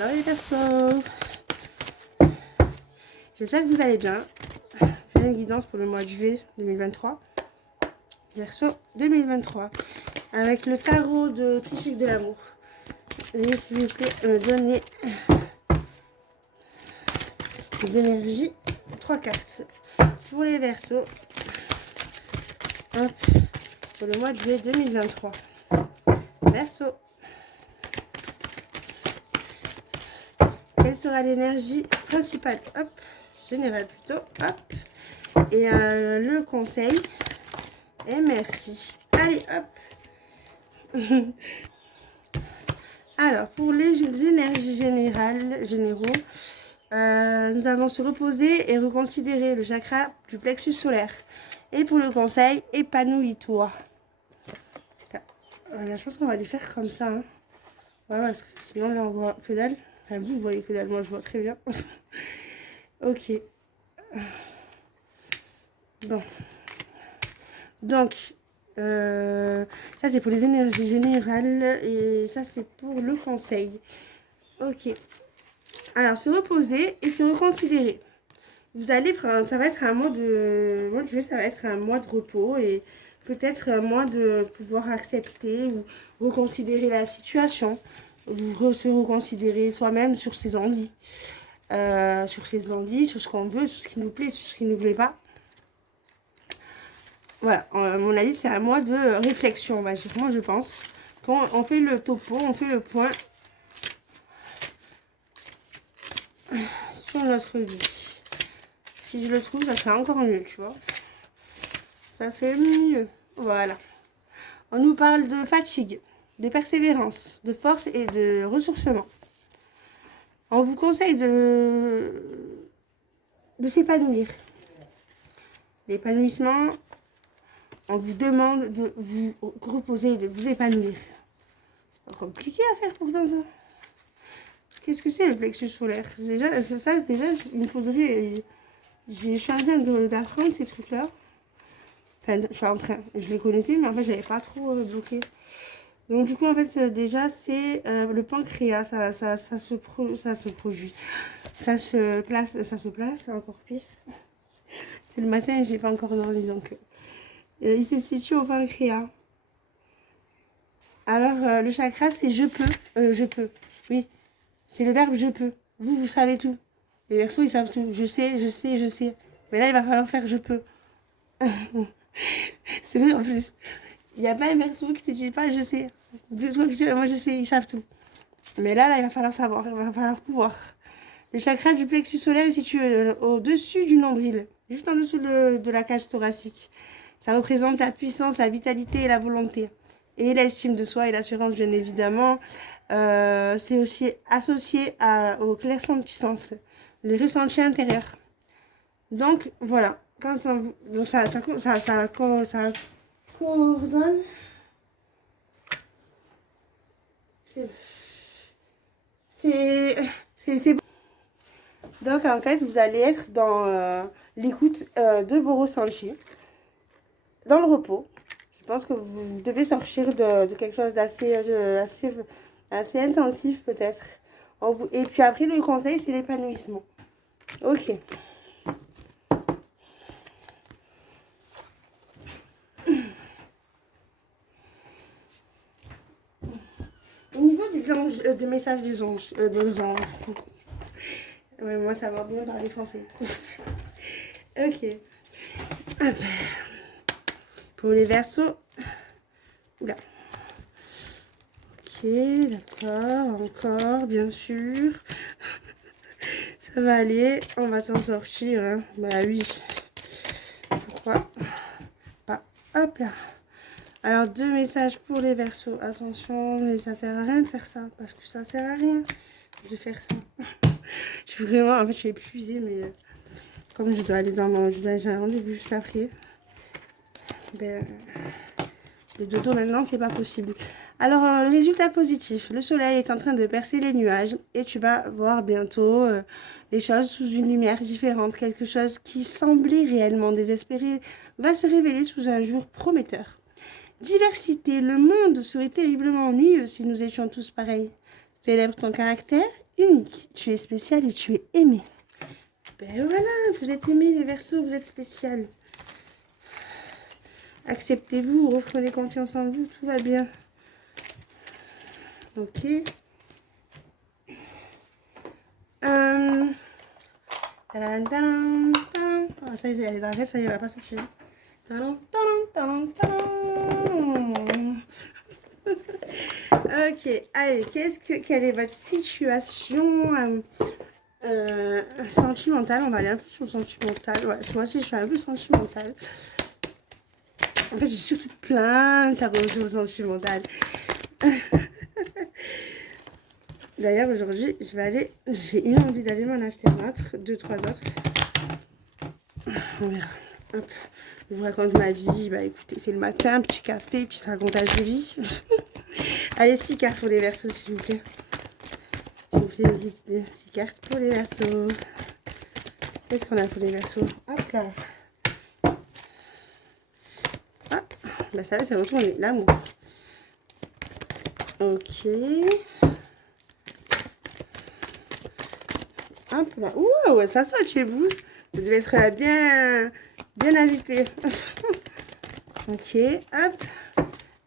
Hello les Verseaux, j'espère que vous allez bien. J'ai une guidance pour le mois de juillet 2023, Verseau 2023, avec le tarot de psychique de l'amour. Veuillez s'il vous plaît me donner les énergies, 3 cartes pour les Verseaux pour le mois de juillet 2023. Verseau. Quelle sera l'énergie principale, hop, générale plutôt, hop, et le conseil, et merci. Allez, hop. Alors, pour les énergies généraux, nous allons se reposer et reconsidérer le chakra du plexus solaire. Et pour le conseil, épanouis-toi. Là, je pense qu'on va les faire comme ça. Hein. Ouais, parce que sinon, là, on voit que dalle. Enfin, vous voyez que dalle, moi, je vois très bien. Ok. Bon. Donc, ça, c'est pour les énergies générales. Et ça, c'est pour le conseil. Ok. Alors, se reposer et se reconsidérer. Vous allez prendre, ça va être un mois de juillet, ça va être un mois de repos et peut-être un mois de pouvoir accepter ou reconsidérer la situation, ou se reconsidérer soi-même sur ses envies, sur ce qu'on veut, sur ce qui nous plaît, sur ce qui ne nous plaît pas. Voilà, à mon avis, c'est un mois de réflexion, on va dire, moi je pense. Quand on fait le topo, on fait le point sur notre vie. Si je le trouve, ça serait encore mieux, tu vois. Ça serait mieux. Voilà. On nous parle de fatigue, de persévérance, de force et de ressourcement. On vous conseille de s'épanouir. L'épanouissement, on vous demande de vous reposer et de vous épanouir. C'est pas compliqué à faire pourtant ça. Qu'est-ce que c'est le plexus solaire? Déjà, ça, déjà, il me faudrait... Je suis en train d'apprendre ces trucs-là. Enfin, je les connaissais, mais en fait, j'avais pas trop bloqué. Donc, du coup, en fait, déjà, c'est le pancréas. Ça se produit. Ça se place, encore pire. C'est le matin et j'ai pas encore dormi, donc... il se situe au pancréas. Alors, le chakra, c'est je peux. Je peux. Oui, c'est le verbe je peux. Vous savez tout. Les Verseaux, ils savent tout. Je sais, je sais, je sais. Mais là, il va falloir faire je peux. C'est vrai en plus. Il n'y a pas un Verseau qui te dit pas je sais. Moi je sais, ils savent tout. Mais là, il va falloir savoir, il va falloir pouvoir. Le chakra du plexus solaire est situé au-dessus du nombril, juste en dessous de la cage thoracique. Ça représente la puissance, la vitalité et la volonté. Et l'estime de soi et l'assurance, bien évidemment. C'est aussi associé au clairsentissance, le ressenti intérieur. Donc, voilà. Quand on, donc ça coordonne. C'est bon. Donc, en fait, vous allez être dans l'écoute de vos ressentis, dans le repos. Je pense que vous devez sortir de quelque chose d'assez assez intensif, peut-être. Et puis après, le conseil, c'est l'épanouissement. Ok. Au niveau des anges, des messages des anges, ouais, moi ça va bien parler français. Ok. Hop. Pour les Verseaux. Oula. Ok, d'accord, encore, bien sûr. Ça va aller, on va s'en sortir. Hein. Bah oui. Pourquoi pas? Hop là. Alors, 2 messages pour les Verseaux. Attention, mais ça sert à rien de faire ça. Parce que ça sert à rien de faire ça. Je suis vraiment... En fait, je suis épuisée, mais... Comme je dois aller j'ai un rendez-vous juste après. Ben... Le dodo, maintenant, c'est pas possible. Alors, le résultat positif. Le soleil est en train de percer les nuages. Et tu vas voir bientôt les choses sous une lumière différente. Quelque chose qui semblait réellement désespéré va se révéler sous un jour prometteur. Diversité, le monde serait terriblement ennuyeux si nous étions tous pareils. Célèbre ton caractère unique. Tu es spécial et tu es aimé. Ben voilà, vous êtes aimés les Verseaux, vous êtes spécial. Acceptez-vous, reprenez confiance en vous, tout va bien. Ok. Oh, ça y est, elle est dans la tête, ça y est, elle va pas sortir. Ok, allez, quelle est votre situation sentimentale? On va aller un peu sur le sentimental. Ouais, moi aussi, je suis un peu sentimentale. En fait, j'ai surtout plein de tableaux sur le sentimental. D'ailleurs, aujourd'hui, j'ai une envie d'aller m'en acheter un autre, 2-3 autres. On verra. Hop. Je vous raconte ma vie. Bah écoutez, c'est le matin, petit café, petit racontage de vie. Allez, 6 cartes pour les Verseaux, s'il vous plaît. S'il vous plaît, 6 cartes pour les Verseaux. Qu'est-ce qu'on a pour les Verseaux? Hop là. Ah, bah ça là, c'est retourné. L'amour. Ok. Hop là. Ouh, ça saute chez vous. Vous devez être bien agité. Ok, hop.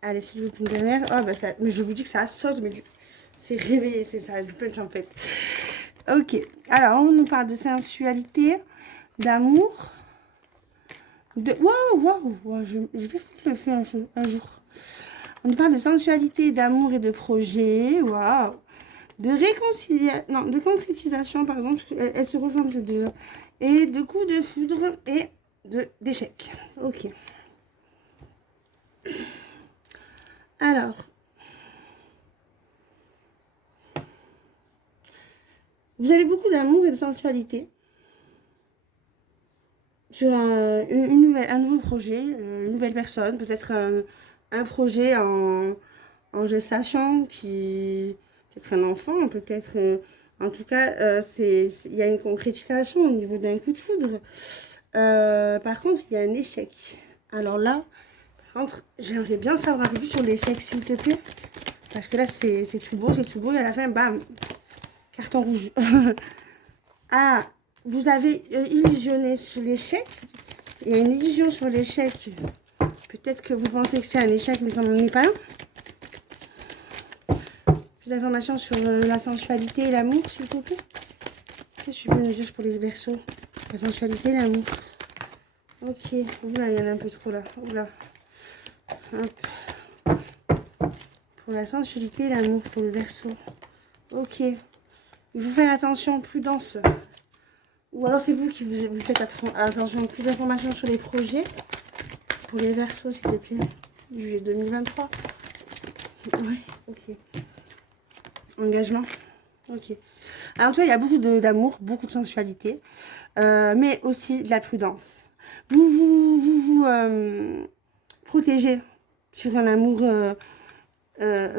Allez, s'il vous plaît, une dernière. Oh, bah ça, mais je vous dis que ça saute, mais c'est réveillé, c'est ça, du punch en fait. Ok, alors on nous parle de sensualité, d'amour, de... Waouh, je vais foutre le feu un jour. On nous parle de sensualité, d'amour et de projet, waouh. De réconciliation, non, de concrétisation, par exemple, elles se ressemblent ces deux. Et de coups de foudre et d'échecs. Ok. Alors, vous avez beaucoup d'amour et de sensualité sur un nouveau projet, une nouvelle personne, peut-être un projet en gestation peut-être un enfant, peut-être, en tout cas, il y a une concrétisation au niveau d'un coup de foudre. Par contre, il y a un échec. Alors là, par contre, j'aimerais bien savoir un peu plus sur l'échec, s'il te plaît. Parce que là, c'est tout beau, et à la fin, bam, carton rouge. Ah, vous avez illusionné sur l'échec. Il y a une illusion sur l'échec. Peut-être que vous pensez que c'est un échec, mais ça n'en est pas un. Plus d'informations sur la sensualité et l'amour, s'il te plaît. Qu'est-ce que tu peux nous dire pour les Verseaux? La sensualité et l'amour. Ok. Oula, il y en a un peu trop là. Oula. Hop. Pour la sensualité et l'amour, pour le Verseau. Ok. Il faut faire attention, prudence. Ou alors c'est vous qui vous faites attention. Plus d'informations sur les projets. Pour les Verseaux, s'il te plaît. Juillet 2023. Ouais, ok. Engagement. Ok. Alors toi, il y a beaucoup d'amour, beaucoup de sensualité, mais aussi de la prudence. Vous protégez sur un amour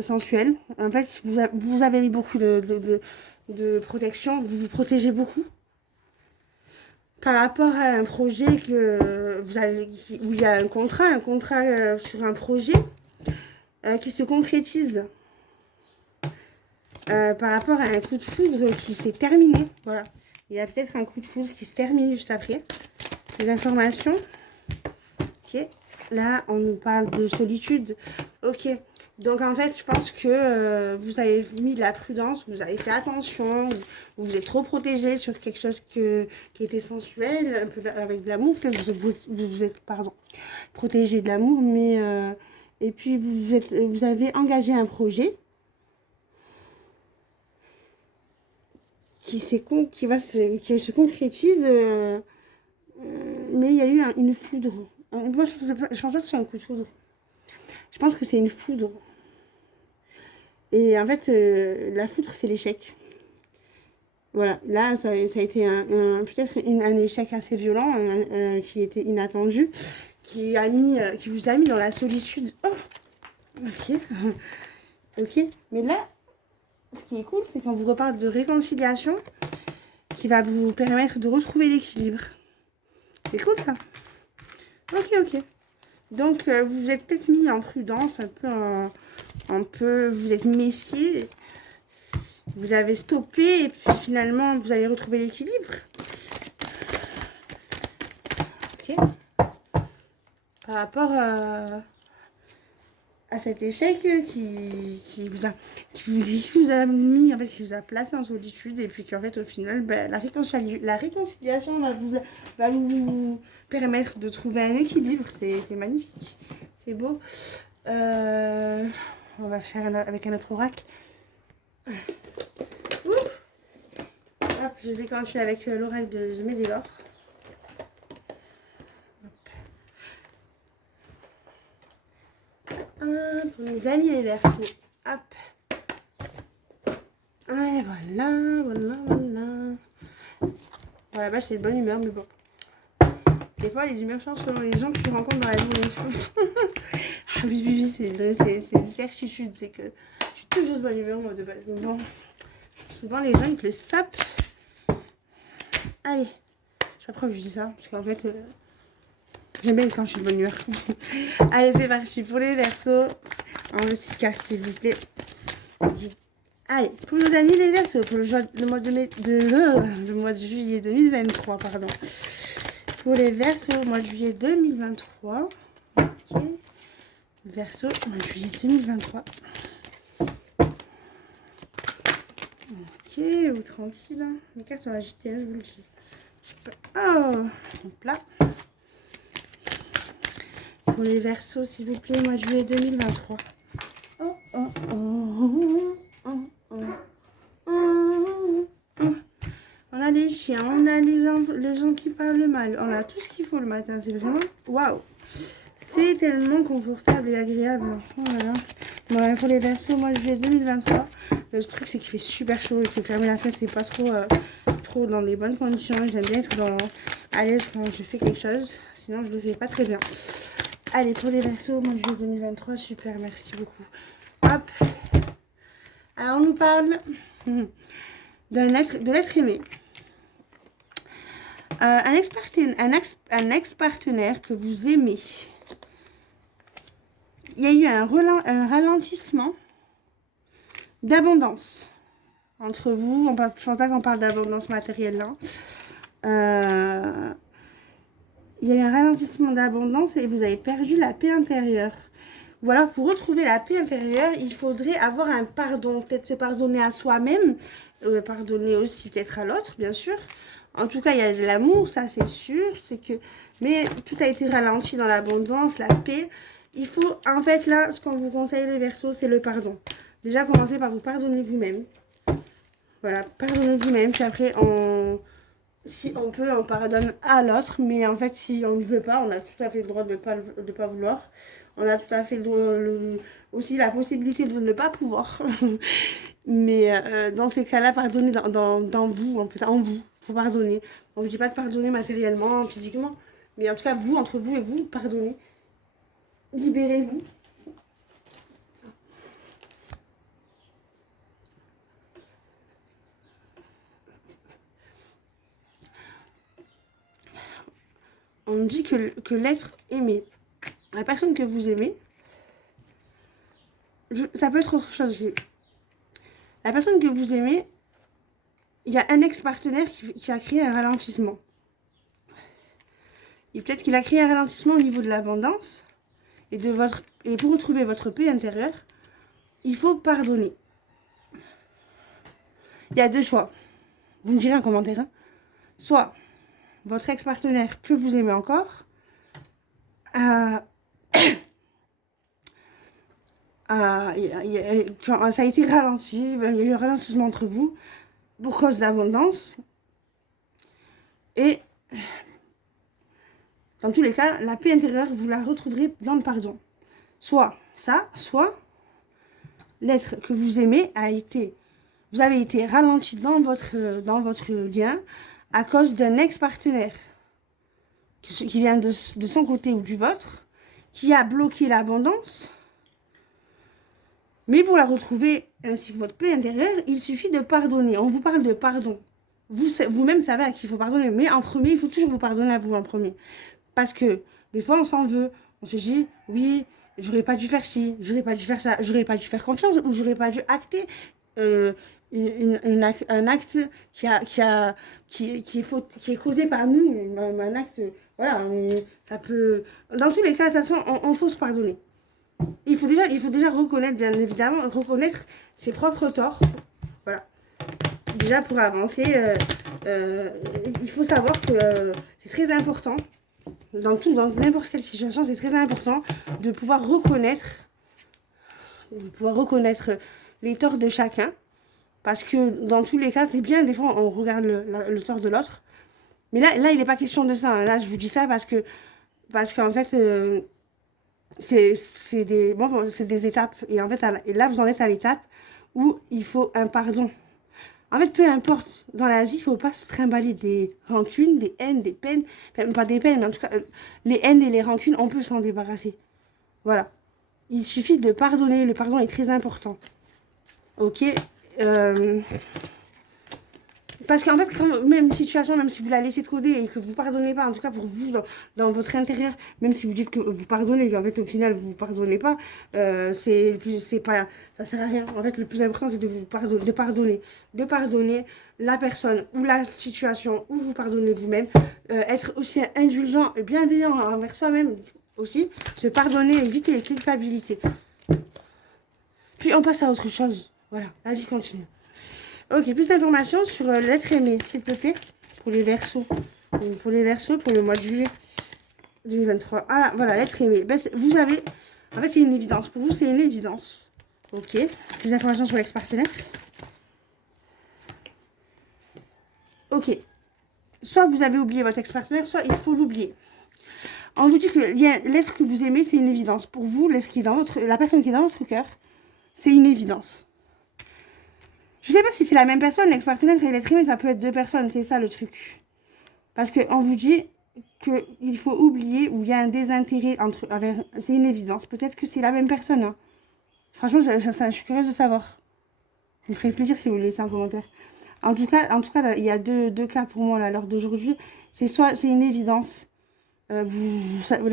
sensuel. En fait, vous avez mis beaucoup de protection, vous vous protégez beaucoup par rapport à un projet que où il y a un contrat sur un projet qui se concrétise. Par rapport à un coup de foudre qui s'est terminé. Voilà. Il y a peut-être un coup de foudre qui se termine juste après. Les informations. Ok. Là, on nous parle de solitude. Ok. Donc, en fait, je pense que vous avez mis de la prudence, vous avez fait attention, vous êtes trop protégé sur quelque chose qui était sensuel, un peu avec de l'amour. Vous êtes, pardon, protégé de l'amour, mais... et puis, vous avez engagé un projet qui se concrétise, mais il y a eu une foudre. Moi, je pense pas que c'est un coup de foudre. Je pense que c'est une foudre. Et en fait, la foudre, c'est l'échec. Voilà, là, ça a été peut-être un échec assez violent, qui était inattendu, qui vous a mis dans la solitude. Oh, ok. Ok, mais là, ce qui est cool, c'est qu'on vous reparle de réconciliation qui va vous permettre de retrouver l'équilibre. C'est cool ça. Ok. Donc vous vous êtes peut-être mis en prudence, un peu vous êtes méfié. vous avez stoppé et puis finalement, vous allez retrouver l'équilibre. Ok. Par rapport à cet échec qui vous a mis, en fait, qui vous a placé en solitude et puis qu'en fait, au final, ben, la réconciliation va vous permettre de trouver un équilibre. C'est magnifique. C'est beau. On va faire avec un autre oracle. Hop, je vais continuer avec l'oracle de Médéor. Pour mes amis les Verseaux. Hop. Et voilà. Bon, la base, c'est de bonne humeur, mais bon. Des fois, les humeurs changent selon les gens que tu rencontres dans la journée. Ah oui, c'est une certitude. C'est que je suis toujours de bonne humeur, moi, de base. Bon, souvent, les gens, ils te le sapent. Allez. Je sais pas pourquoi je dis ça, parce qu'en fait, j'aime bien quand je suis de bonne humeur. Allez, c'est parti pour les Verseaux. En le 6 cartes, s'il vous plaît. Allez, pour nos amis les Verseaux, pour le mois de juillet 2023, pardon. Pour les Verseaux, mois de juillet 2023. Ok. Verseau, mois de juillet 2023. Ok, ou tranquille. Les cartes sont agitées, je vous le dis. Je sais pas. Oh, hop là. Pour les Verseaux, s'il vous plaît, mois de juillet 2023. On a les chiens, on a les gens qui parlent mal, on a tout ce qu'il faut le matin. C'est vraiment waouh! C'est tellement confortable et agréable. Voilà. Bon, pour les Verseaux, moi juillet 2023. Le truc, c'est qu'il fait super chaud et que fermer la fenêtre, c'est pas trop dans les bonnes conditions. J'aime bien être à l'aise quand je fais quelque chose. Sinon, je le fais pas très bien. Allez, pour les Verseaux, mois de juillet 2023, super, merci beaucoup. Hop. Alors, on nous parle de l'être aimé. Un ex-partenaire que vous aimez. Il y a eu un ralentissement d'abondance entre vous. Je ne pense pas qu'on parle d'abondance matérielle là. Il y a eu un ralentissement d'abondance et vous avez perdu la paix intérieure. Voilà, pour retrouver la paix intérieure, il faudrait avoir un pardon. Peut-être se pardonner à soi-même, pardonner aussi peut-être à l'autre, bien sûr. En tout cas, il y a de l'amour, ça c'est sûr. Mais tout a été ralenti dans l'abondance, la paix. Il faut, en fait, là, ce qu'on vous conseille, les Verseaux, c'est le pardon. Déjà, commencez par vous pardonner vous-même. Voilà, pardonnez vous-même. Puis après, si on peut, on pardonne à l'autre. Mais en fait, si on ne veut pas, on a tout à fait le droit de ne pas vouloir. On a tout à fait aussi la possibilité de ne pas pouvoir. Mais dans ces cas-là, pardonnez dans vous, en fait, en vous. Il faut pardonner. On ne vous dit pas de pardonner matériellement, physiquement. Mais en tout cas, vous, entre vous et vous, pardonnez. Libérez-vous. On dit que l'être aimé, la personne que vous aimez, ça peut être autre chose aussi. La personne que vous aimez, il y a un ex-partenaire qui a créé un ralentissement. Et peut-être qu'il a créé un ralentissement au niveau de l'abondance. Et pour retrouver votre paix intérieure, il faut pardonner. Il y a deux choix. Vous me direz en commentaire. Hein. Soit votre ex-partenaire que vous aimez encore, ça a été ralenti, il y a eu un ralentissement entre vous pour cause d'abondance. Et dans tous les cas, la paix intérieure, vous la retrouverez dans le pardon. Soit ça, soit l'être que vous aimez vous avez été ralenti dans votre lien à cause d'un ex-partenaire qui vient de son côté ou du vôtre, qui a bloqué l'abondance. Mais pour la retrouver ainsi que votre paix intérieure, il suffit de pardonner. On vous parle de pardon. Vous-même savez à qui il faut pardonner. Mais en premier, il faut toujours vous pardonner à vous en premier. Parce que des fois, on s'en veut. On se dit, oui, j'aurais pas dû faire ci, j'aurais pas dû faire ça, j'aurais pas dû faire confiance ou j'aurais pas dû acter un acte qui est causé par nous, un acte, voilà, ça peut... Dans tous les cas, de toute façon, on faut se pardonner. Il faut déjà reconnaître, bien évidemment, reconnaître ses propres torts. Voilà. Déjà, pour avancer, il faut savoir que c'est très important, dans n'importe quelle situation, c'est très important de pouvoir reconnaître les torts de chacun. Parce que dans tous les cas, c'est bien, des fois, on regarde le tort de l'autre. Mais là, il n'est pas question de ça. Hein. Là, je vous dis ça parce qu'en fait, c'est des étapes. Et en fait, là, vous en êtes à l'étape où il faut un pardon. En fait, peu importe, dans la vie, il ne faut pas se trimballer des rancunes, des haines, des peines. Enfin, pas des peines, mais en tout cas, les haines et les rancunes, on peut s'en débarrasser. Voilà. Il suffit de pardonner. Le pardon est très important. Ok. Parce qu'en fait, même situation, même si vous la laissez de côté et que vous pardonnez pas, en tout cas pour vous, dans votre intérieur, même si vous dites que vous pardonnez, qu'en fait au final vous pardonnez pas, c'est pas, ça sert à rien. En fait, le plus important c'est de vous de pardonner la personne ou la situation où vous pardonnez vous-même, être aussi indulgent et bienveillant envers soi-même aussi, se pardonner, éviter les culpabilités. Puis on passe à autre chose. Voilà, la vie continue. Ok, plus d'informations sur l'être aimé, s'il te plaît, pour les Verseaux. Pour les Verseaux, pour le mois de juillet 2023. Ah, voilà, l'être aimé. Ben, vous avez... En fait, c'est une évidence. Pour vous, c'est une évidence. Ok. Plus d'informations sur l'ex-partenaire. Ok. Soit vous avez oublié votre ex-partenaire, soit il faut l'oublier. On vous dit que l'être que vous aimez, c'est une évidence. Pour vous, l'être qui est dans la personne qui est dans votre cœur, c'est une évidence. Je sais pas si c'est la même personne, l'ex-partenaire et l'être aimé, ça peut être deux personnes, c'est ça le truc. Parce qu'on vous dit qu'il faut oublier où il y a un désintérêt c'est une évidence. Peut-être que c'est la même personne. Hein. Franchement, je suis curieuse de savoir. Ça me ferait plaisir si vous le laissez en commentaire. En tout cas, il y a deux cas pour moi à l'heure d'aujourd'hui. C'est soit c'est une évidence. La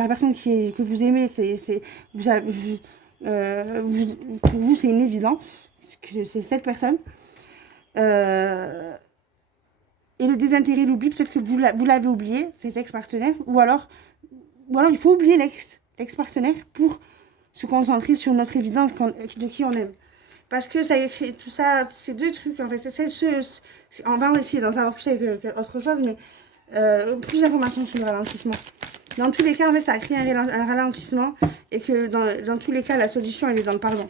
personne que vous aimez, pour vous, c'est une évidence. Que c'est cette personne. Et le désintérêt, l'oubli, peut-être que vous l'avez oublié, cet ex-partenaire, ou alors il faut oublier l'ex-partenaire pour se concentrer sur notre évidence de qui on aime. Parce que ça écrit tout ça, c'est deux trucs en fait. On va essayer d'en savoir plus avec autre chose, mais plus d'informations sur le ralentissement. Dans tous les cas, en fait, ça a créé un ralentissement et que dans tous les cas, la solution, elle est dans le pardon.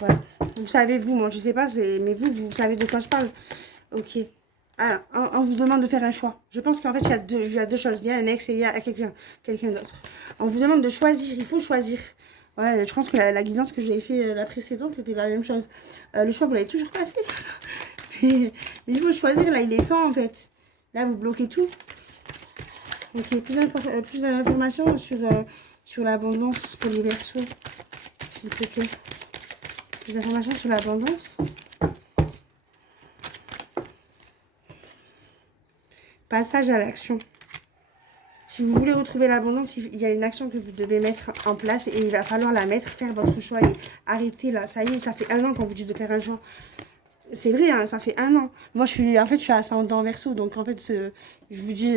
Voilà. Vous savez, moi, je sais pas, mais vous savez de quoi je parle. Ok. Alors, on vous demande de faire un choix. Je pense qu'en fait, il y a deux choses. Il y a un ex et il y a quelqu'un d'autre. On vous demande de choisir. Il faut choisir. Ouais, je pense que la guidance que j'ai fait la précédente, c'était la même chose. Le choix, vous l'avez toujours pas fait. mais il faut choisir. Là, il est temps, en fait. Là, vous bloquez tout. Ok, plus d'informations sur l'abondance pour les Verseaux. S'il te plaît. Plus d'informations sur l'abondance. Passage à l'action. Si vous voulez retrouver l'abondance, il y a une action que vous devez mettre en place et il va falloir la mettre, faire votre choix et arrêter là. Ça y est, ça fait 1 an qu'on vous dit de faire un choix. C'est vrai, hein, ça fait 1 an. Moi, je suis ascendant Verseau, donc en fait, je vous dis,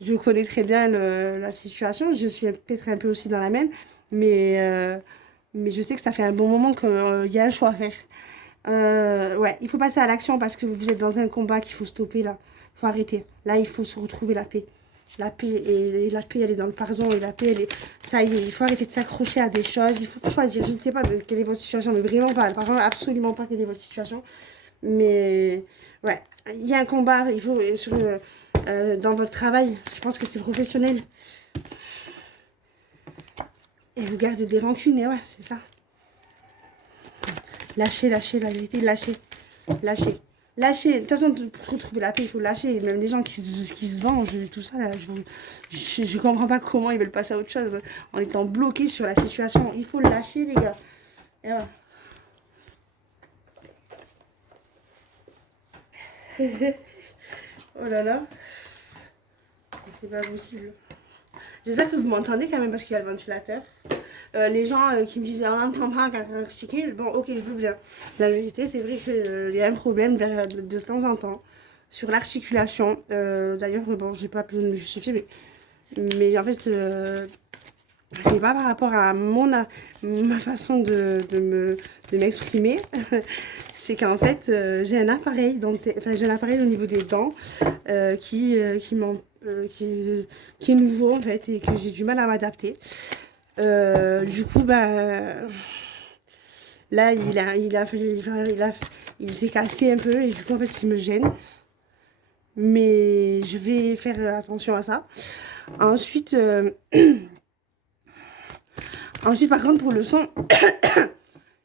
je connais très bien la situation. Je suis peut-être un peu aussi dans la même, mais je sais que ça fait un bon moment qu'il y a un choix à faire. Ouais, il faut passer à l'action parce que vous êtes dans un combat qu'il faut stopper là. Il faut arrêter. Là, il faut se retrouver la paix. La paix, et la paix, elle est dans le pardon. Et la paix, elle est... Ça y est, il faut arrêter de s'accrocher à des choses. Il faut choisir. Je ne sais pas quelle est votre situation, mais vraiment pas. Par contre, absolument pas quelle est votre situation. Mais, ouais, il y a un combat. Il faut... dans votre travail, je pense que c'est professionnel. Et vous gardez des rancunes, et ouais, c'est ça. Lâchez, la vérité, lâchez. Lâchez. De toute façon, pour retrouver la paix, il faut lâcher. Même les gens qui se vengent, tout ça, là, je comprends pas comment ils veulent passer à autre chose en étant bloqués sur la situation. Il faut lâcher, les gars. Et voilà. Oh là là. C'est pas possible. J'espère que vous m'entendez quand même parce qu'il y a le ventilateur. Les gens qui me disent, on n'entend pas articuler, bon, ok, je veux bien. La vérité, c'est vrai qu'il y a un problème de temps en temps sur l'articulation. D'ailleurs, bon, j'ai pas besoin de me justifier, mais en fait, c'est pas par rapport à ma façon de m'exprimer. C'est qu'en fait, j'ai un appareil j'ai un appareil au niveau des dents qui est nouveau en fait et que j'ai du mal à m'adapter. Du coup, là, il s'est cassé un peu et du coup, en fait, il me gêne. Mais je vais faire attention à ça. Ensuite, ensuite par contre, pour le son,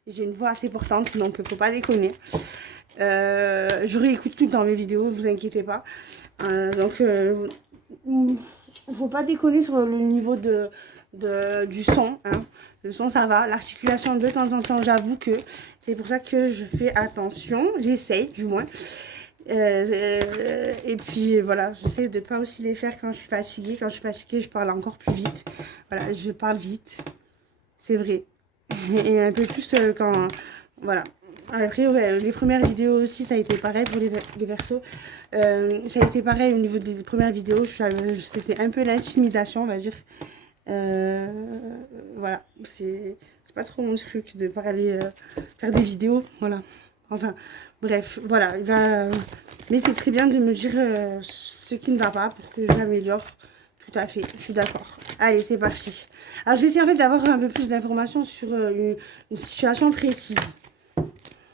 j'ai une voix assez portante, donc faut pas déconner. Je réécoute tout dans mes vidéos, vous inquiétez pas. Donc, faut pas déconner sur le niveau du son. Hein. Le son, ça va. L'articulation, de temps en temps, j'avoue que c'est pour ça que je fais attention. J'essaye, du moins. Et puis, voilà, j'essaie de pas aussi les faire quand je suis fatiguée. Quand je suis fatiguée, je parle encore plus vite. Voilà, je parle vite. C'est vrai. Et un peu plus quand... Voilà. Après, ouais, les premières vidéos aussi, ça a été pareil pour les versos. Ça a été pareil au niveau des premières vidéos. C'était un peu l'intimidation, on va dire. Voilà. C'est pas trop mon truc de parler, faire des vidéos. Voilà. Enfin, bref, voilà. Mais c'est très bien de me dire ce qui ne va pas pour que j'améliore. Tout à fait, je suis d'accord. Allez, c'est parti. Alors, je vais essayer en fait d'avoir un peu plus d'informations sur une situation précise.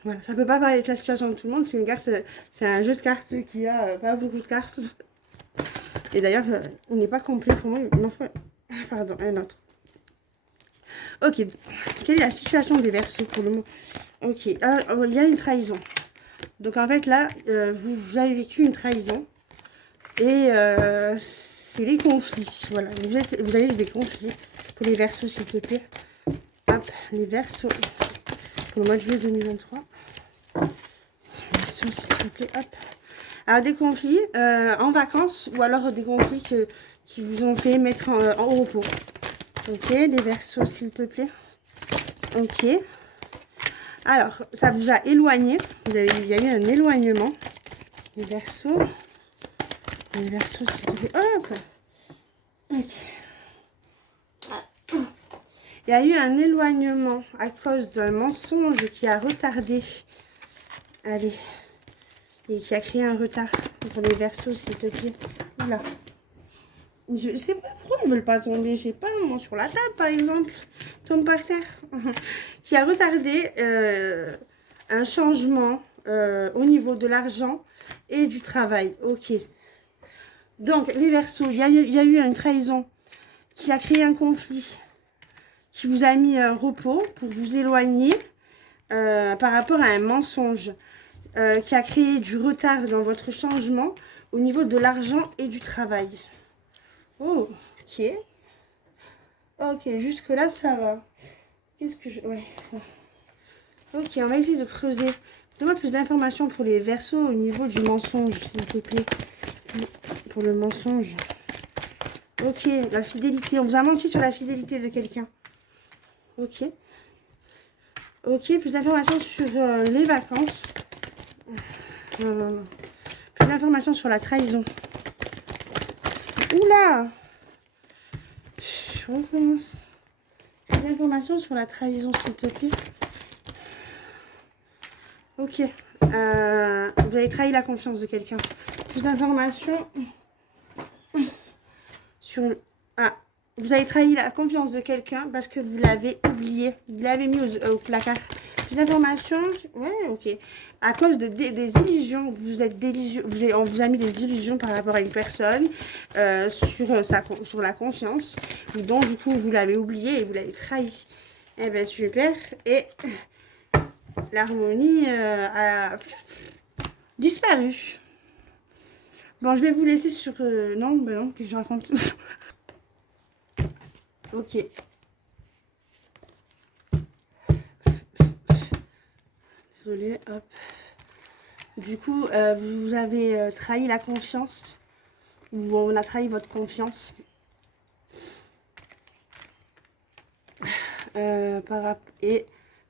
Voilà, ça peut pas paraître la situation de tout le monde. C'est une carte, c'est un jeu de cartes qui a pas beaucoup de cartes. Et d'ailleurs, il n'est pas complet pour moi. Il m'en faut, pardon, un autre. Ok, quelle est la situation des Verseaux pour le moment? Ok, alors, il y a une trahison. Donc en fait là, vous avez vécu une trahison. Et c'est les conflits. Voilà, vous avez des conflits. Pour les Verseaux, s'il te plaît. Hop, les Verseaux. Pour le mois de juillet 2023. Verseaux, s'il te plaît. Hop. Alors, des conflits en vacances ou alors des conflits qui vous ont fait mettre en repos. Ok, les Verseaux, s'il te plaît. Ok. Alors, ça vous a éloigné. Il y a eu un éloignement. Les Verseaux. Les Verseaux, s'il te plaît. Hop. Ok. Il y a eu un éloignement à cause d'un mensonge qui a retardé. Allez. Et qui a créé un retard pour les Verseaux, s'il te plaît. Voilà. Je sais pas pourquoi ils veulent pas tomber. Je sais pas, moi sur la table par exemple. Tombe par terre. Qui a retardé un changement au niveau de l'argent et du travail. Ok. Donc les Verseaux, il y a eu une trahison qui a créé un conflit, qui vous a mis un repos pour vous éloigner par rapport à un mensonge qui a créé du retard dans votre changement au niveau de l'argent et du travail. Oh, ok. Ok, jusque-là, ça va. Qu'est-ce que je... Ouais. Ok, on va essayer de creuser. Donne-moi plus d'informations pour les Verseaux au niveau du mensonge, s'il te plaît. Pour le mensonge. Ok, la fidélité. On vous a menti sur la fidélité de quelqu'un. Ok. Ok, plus d'informations sur les vacances. Non, non, non. Plus d'informations sur la trahison. Oula! Je recommence. Plus d'informations sur la trahison, s'il te plaît. Ok. Vous avez trahi la confiance de quelqu'un. Plus d'informations sur... Ah, vous avez trahi la confiance de quelqu'un parce que vous l'avez oublié. Vous l'avez mis au placard. Plus d'informations... Ouais, ok. À cause de des illusions, on vous a mis des illusions par rapport à une personne sur la confiance. dont du coup vous l'avez oublié et vous l'avez trahi. Eh bien super. Et l'harmonie a disparu. Bon, je vais vous laisser sur... non, ben non, que je raconte. Ok. Désolée, hop. Du coup, vous avez trahi la confiance. Ou on a trahi votre confiance. par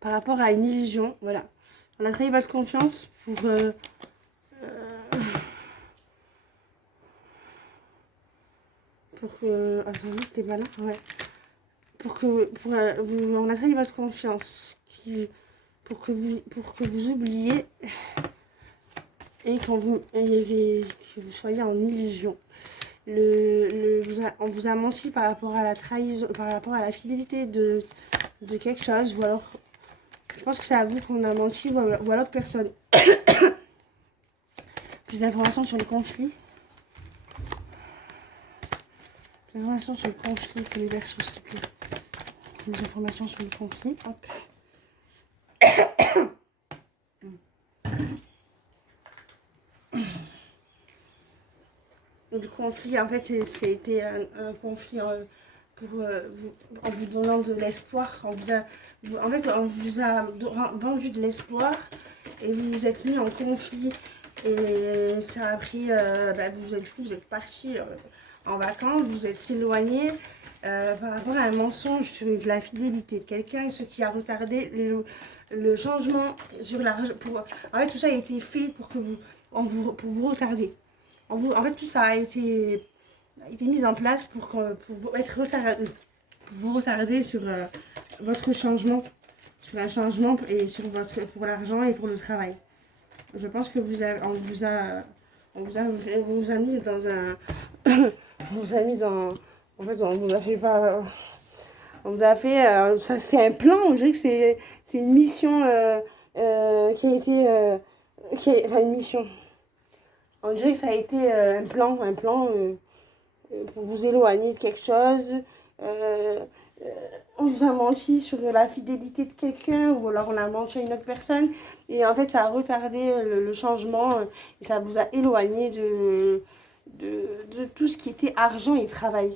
rapport à une illusion. Voilà. On a trahi votre confiance pour que... Attendez, c'était pas là. Ouais. On a trahi votre confiance. Pour que vous oubliez et que vous soyez en illusion. On vous a menti par rapport à la trahison, par rapport à la fidélité de quelque chose, ou alors je pense que c'est à vous qu'on a menti, ou à l'autre personne. Plus d'informations sur le conflit. Plus d'informations sur le conflit pour les versos, s'il vous plaît. Plus d'informations sur le conflit. Hop. Le conflit, en fait, c'était un conflit en vous donnant de l'espoir. En fait, on vous a vendu de l'espoir et vous vous êtes mis en conflit. Et ça a pris, vous êtes parti en vacances, vous êtes éloigné par rapport à un mensonge sur la fidélité de quelqu'un, ce qui a retardé le changement sur la... En fait, tout ça a été fait pour vous retarder. En fait, tout ça a été mis en place pour vous retarder sur votre changement, sur un changement et pour l'argent et pour le travail. Je pense que on vous a mis dans un, on vous a mis dans, en fait, on vous a fait pas, on vous a fait, ça c'est un plan. On dirait que c'est une mission qui a été, enfin une mission. On dirait que ça a été un plan pour vous éloigner de quelque chose. On vous a menti sur la fidélité de quelqu'un, ou alors on a menti à une autre personne. Et en fait, ça a retardé le changement et ça vous a éloigné de tout ce qui était argent et travail.